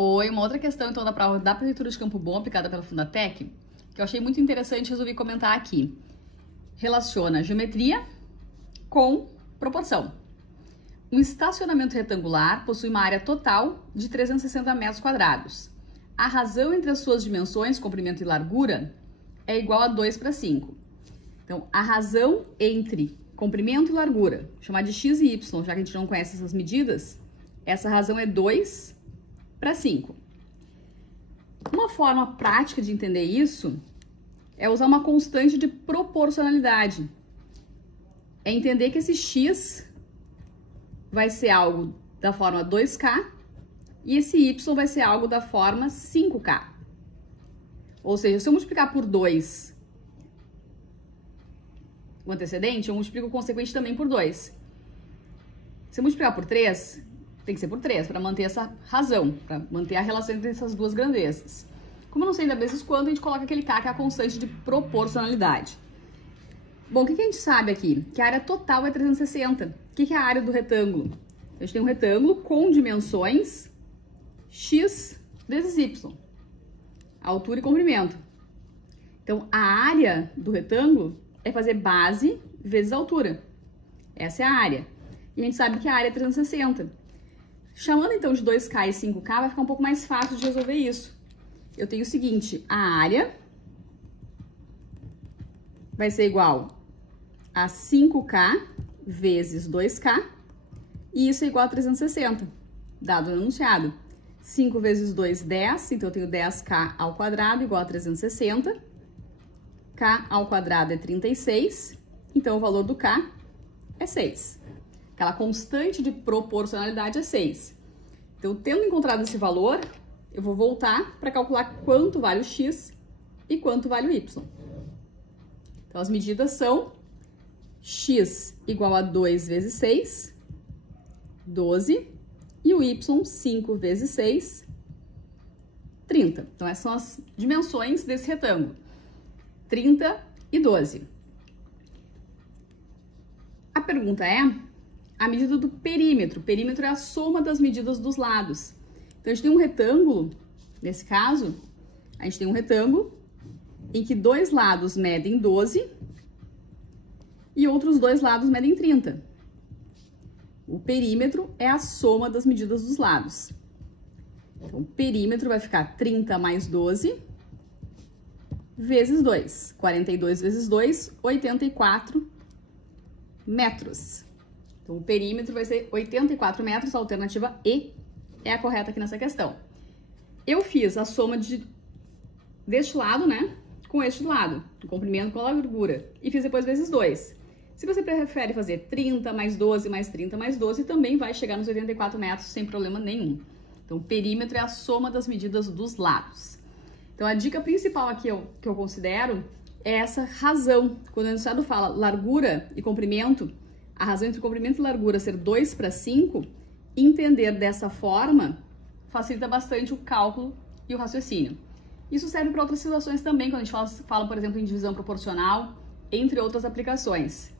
Oi, uma outra questão então da prova da prefeitura de Campo Bom, aplicada pela Fundatec, que eu achei muito interessante e resolvi comentar aqui. Relaciona geometria com proporção. Um estacionamento retangular possui uma área total de 360 metros quadrados. A razão entre as suas dimensões, comprimento e largura, é igual a 2:5. Então, a razão entre comprimento e largura, chamar de x e y, já que a gente não conhece essas medidas, essa razão é 2:5. Uma forma prática de entender isso é usar uma constante de proporcionalidade. É entender que esse x vai ser algo da forma 2k e esse y vai ser algo da forma 5k. Ou seja, se eu multiplicar por 2 o antecedente, eu multiplico o consequente também por 2. Se eu multiplicar por 3, tem que ser por 3, para manter essa razão, para manter a relação entre essas duas grandezas. Como eu não sei ainda vezes quando, a gente coloca aquele k, que é a constante de proporcionalidade. Bom, o que a gente sabe aqui? Que a área total é 360. O que é a área do retângulo? A gente tem um retângulo com dimensões x vezes y, altura e comprimento. Então, a área do retângulo é fazer base vezes altura. Essa é a área. E a gente sabe que a área é 360. Chamando então de 2k e 5k, vai ficar um pouco mais fácil de resolver isso. Eu tenho o seguinte, a área vai ser igual a 5k vezes 2k, e isso é igual a 360, dado o enunciado. 5 vezes 2, 10, então eu tenho 10k ao quadrado igual a 360. K ao quadrado é 36, então o valor do k é 6. Aquela constante de proporcionalidade é 6. Então, tendo encontrado esse valor, eu vou voltar para calcular quanto vale o x e quanto vale o y. Então, as medidas são x igual a 2 vezes 6, 12, e o y, 5 vezes 6, 30. Então, essas são as dimensões desse retângulo, 30 e 12. A pergunta é a medida do perímetro. O perímetro é a soma das medidas dos lados. Então, a gente tem um retângulo, nesse caso, a gente tem um retângulo em que dois lados medem 12 e outros dois lados medem 30. O perímetro é a soma das medidas dos lados. Então, o perímetro vai ficar 30 mais 12 vezes 2. 42 vezes 2, 84 metros. Então, o perímetro vai ser 84 metros, a alternativa E é a correta aqui nessa questão. Eu fiz a soma deste lado, né, com este lado, o comprimento com a largura, e fiz depois vezes 2. Se você prefere fazer 30 mais 12 mais 30 mais 12, também vai chegar nos 84 metros sem problema nenhum. Então, o perímetro é a soma das medidas dos lados. Então, a dica principal aqui que eu considero é essa razão. Quando o enunciado fala largura e comprimento, a razão entre comprimento e largura ser 2:5, entender dessa forma facilita bastante o cálculo e o raciocínio. Isso serve para outras situações também, quando a gente fala, por exemplo, em divisão proporcional, entre outras aplicações.